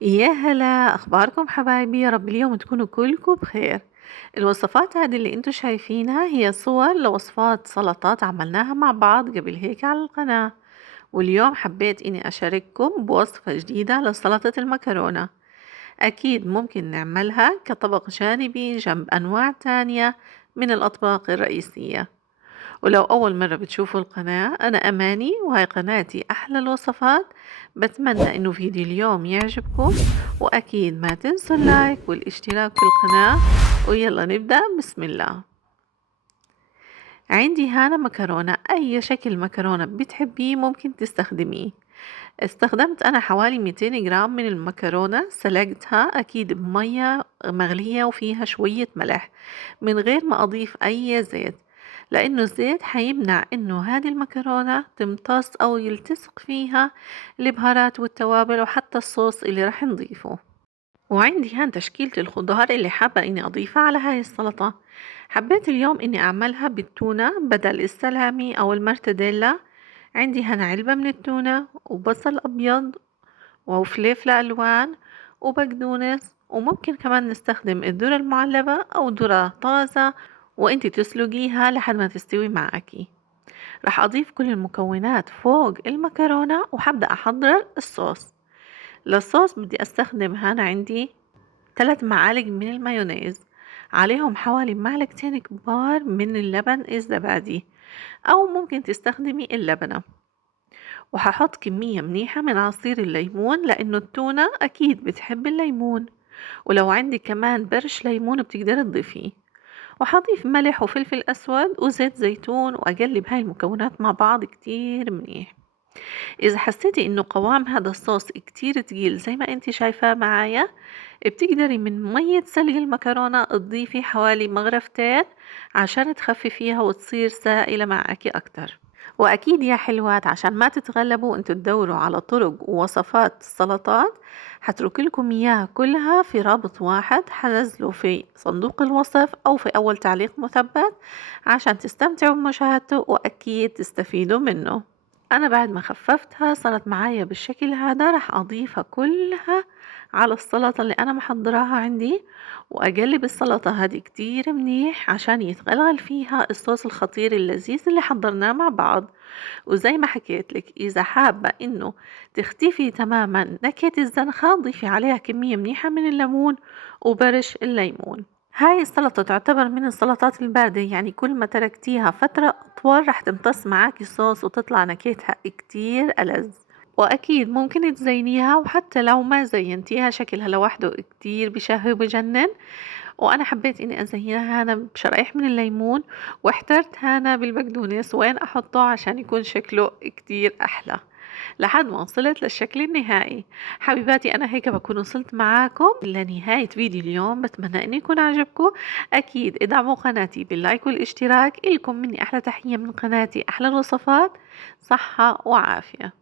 يا هلا، أخباركم حبايبي؟ يا رب اليوم تكونوا كلكم بخير. الوصفات هذه اللي انتوا شايفينها هي صور لوصفات سلطات عملناها مع بعض قبل هيك على القناة. واليوم حبيت اني اشارككم بوصفة جديدة لسلطة المكرونة. اكيد ممكن نعملها كطبق جانبي جنب انواع تانية من الاطباق الرئيسية. ولو أول مرة بتشوفوا القناة، أنا أماني وهاي قناتي أحلى الوصفات. بتمنى إنه فيديو اليوم يعجبكم، وأكيد ما تنسوا اللايك والاشتراك في القناة. ويلا نبدأ، بسم الله. عندي هنا مكرونة، أي شكل مكرونة بتحبيه ممكن تستخدميه. استخدمت أنا حوالي 200 جرام من المكرونة، سلقتها أكيد بمية مغلية وفيها شوية ملح من غير ما أضيف أي زيت، لأنه الزيت حيمنع إنه هذه المكرونة تمتص أو يلتصق فيها البهارات والتوابل وحتى الصوص اللي رح نضيفه. وعندي هان تشكيلة الخضار اللي حابة إني أضيفها على هاي السلطة. حبيت اليوم إني أعملها بالتونة بدل السلامي أو المرتديلا. عندي هنا علبة من التونة وبصل أبيض وفلفل ألوان وبقدونس، وممكن كمان نستخدم الذرة المعلبة أو ذرة طازة وانتي تسلقيها لحد ما تستوي معاكي. راح أضيف كل المكونات فوق المكرونة وحبدأ أحضر الصوص. للصوص بدي أستخدم هنا عندي 3 معالق من المايونيز، عليهم حوالي معلقتين كبار من اللبن الزبادي، أو ممكن تستخدمي اللبنة. وهحط كمية منيحة من عصير الليمون لأنه التونة أكيد بتحب الليمون، ولو عندك كمان برش ليمون بتقدر تضيفيه. وحضيف ملح وفلفل أسود وزيت زيتون وأقلب هاي المكونات مع بعض كتير منيح. إذا حسيتي إنه قوام هذا الصوص كتير تقيل زي ما انتي شايفاه معايا، بتقدري من مية سلق المكرونة تضيفي حوالي مغرفتين عشان تخففيها وتصير سائلة معاكي أكتر. وأكيد يا حلوات، عشان ما تتغلبوا انتوا تدوروا على طرق ووصفات السلطات، هترك لكم إياها كلها في رابط واحد حنزله في صندوق الوصف أو في أول تعليق مثبت عشان تستمتعوا بمشاهدته وأكيد تستفيدوا منه. أنا بعد ما خففتها صارت معايا بالشكل هذا، راح أضيفها كلها على السلطة اللي أنا محضراها عندي، وأقلب السلطة هذه كتير منيح عشان يتغلغل فيها الصوص الخطير اللذيذ اللي حضرناه مع بعض. وزي ما حكيت لك، إذا حابة إنه تختفي تماما نكهة الزنخة، ضيفي عليها كمية منيحة من الليمون وبرش الليمون. هاي السلطة تعتبر من السلطات الباردة، يعني كل ما تركتيها فترة أطول رح تمتص معاكي صوص وتطلع نكهتها كتير ألذ. وأكيد ممكن تزينيها، وحتى لو ما زينتيها شكلها لوحده كتير بشهي وبجنن. وأنا حبيت إني أزينها هنا بشرايح من الليمون، واحترت هنا بالبقدونس وين أحطه عشان يكون شكله كتير أحلى لحد ما وصلت للشكل النهائي. حبيباتي، أنا هيك بكون وصلت معاكم لنهاية فيديو اليوم. بتمنى إنه يكون عجبكم. أكيد ادعموا قناتي باللايك والاشتراك. إلكم مني أحلى تحية من قناتي أحلى الوصفات، صحة وعافية.